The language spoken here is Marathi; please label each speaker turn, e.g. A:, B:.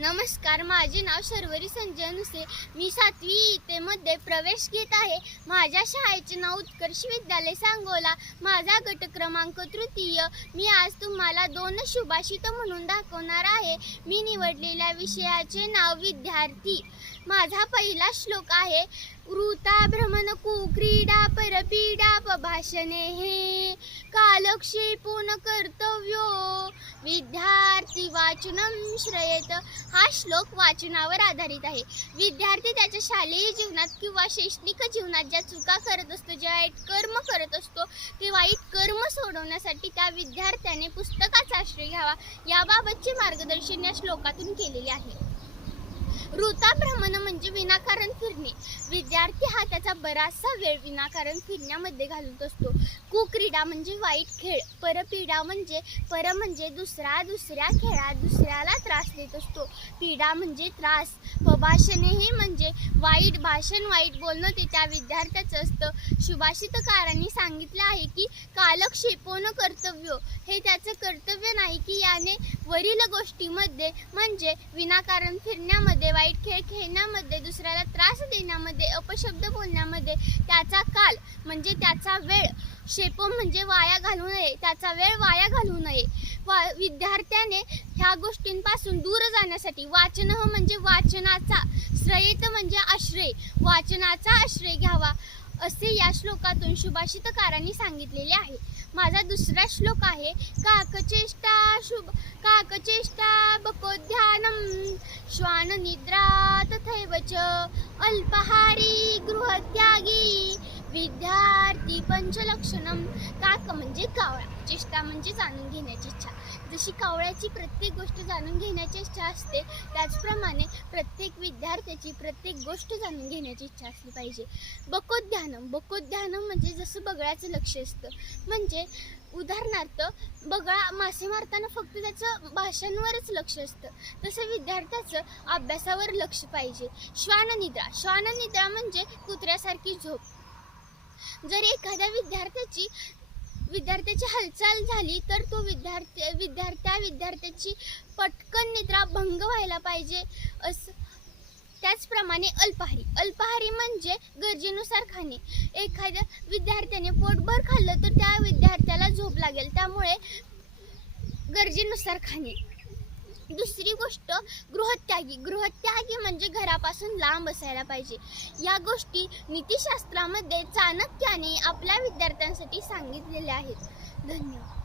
A: नमस्कार माझे नाव शर्वरी संजय नुसे. मी सातवी इथेमध्ये प्रवेश घेत आहे. माझ्या शाळेचे नाव उत्कर्ष विद्यालय सांगोला. माझा गट क्रमांक तृतीय. मी आज तुम्हाला दोन शुभाषित म्हणून दाखवणार आहे. मी निवडलेल्या विषयाचे नाव विद्यार्थी. माझा पहिला श्लोक आहे वृता भ्रमण कुक्रीडा परपीडा पभाषणे हे कालक्षेपून कर्तव्यो. विद्यार्थी वाचनम श्रयेत. हा श्लोक वाचनावर आधारित आहे. विद्यार्थी त्याच्या शालेय जीवनात किंवा शैक्षणिक जीवनात ज्या चुका करत असतो ज्या वाईट कर्म करत असतो ते वाईट कर्म सोडवण्यासाठी त्या विद्यार्थ्याने पुस्तकाचा आश्रय घ्यावा. याबाबतचे मार्गदर्शन या श्लोकातून केलेले आहे. वृताभ्रमण म्हणजे विनाकारण फिरणे. विद्यार्थी हा त्याचा बराचसा वेळ विनाकारण फिरण्यामध्ये घालवत असतो. कुक्रीडा म्हणजे वाईट खेळ. परपीडा म्हणजे पर म्हणजे दुसरा दुसऱ्या खेळात दुसऱ्याला त्रास देत असतो. पीडा म्हणजे त्रास. पभाषणे म्हणजे वाईट भाषण वाईट बोलणं ते त्या विद्यार्थ्याचं असतं. सुभाषितकारांनी सांगितलं आहे की कालक्षेपोन कर्तव्य. हे त्याचं कर्तव्य नाही की याने वरील गोष्टीमध्ये म्हणजे विनाकारण फिरण्यामध्ये वाईट खेळ खेळण्यामध्ये दुसऱ्याला त्रास देण्यामध्ये अपशब्द बोलण्यामध्ये त्याचा काल म्हणजे त्याचा वेळ. शेपो म्हणजे वाया घालू नये त्याचा वेळ वाया घालू नये. वा विद्यार्थ्याने ह्या गोष्टींपासून दूर जाण्यासाठी वाचन म्हणजे वाचनाचा श्रयेत म्हणजे आश्रय. वाचनाचा आश्रय घ्यावा. असे या श्लोकातून सुभाषितकारांनी सांगितलेले आहे. माझा दुसरा श्लोक आहे काकचेष्टा शुभ काकचेष्टा बकोध्यानम श्वान निद्रा तथैव च अल्पहारी गृहत्यागी विद्यार्थी पंचलक्षणम काक म्हणजे कावळा. चेष्टा म्हणजे जाणून घेण्याची इच्छा. जशी कावळ्याची प्रत्येक गोष्ट जाणून घेण्याची इच्छा असते त्याचप्रमाणे प्रत्येक विद्यार्थ्याची प्रत्येक गोष्ट जाणून घेण्याची इच्छा असली पाहिजे. बकोध्यानम बकोध्यानम म्हणजे जसं बगळ्याचं लक्ष असतं. म्हणजे उदाहरणार्थ बगळा मासे मारताना फक्त त्याचं भाषांवरच लक्ष असतं. तसं विद्यार्थ्याचं अभ्यासावर लक्ष पाहिजे. श्वाननिद्रा. श्वाननिद्रा म्हणजे कुत्र्यासारखी झोप. जर एखाद्या विद्यार्थ्याची विद्यार्थ्याची हालचाल झाली तर तो विद्यार्थी विद्यार्थ्या विद्यार्थ्याची पटकन निद्रा भंग व्हायला पाहिजे असं त्याचप्रमाणे अल्पाहारी. अल्पाहारी म्हणजे गरजेनुसार खाणे. एखाद्या विद्यार्थ्याने पोटभर खाल्लं तर त्या विद्यार्थ्याला झोप लागेल. त्यामुळे गरजेनुसार खाणे. दुसरी गोष्ट गृहत्यागी. गृहत्यागी म्हणजे घरापासून लांब असायला पाहिजे. या गोष्टी नीतिशास्त्रामध्ये चाणक्याने आपल्या विद्यार्थ्यांसाठी सांगितलेल्या आहेत. धन्यवाद.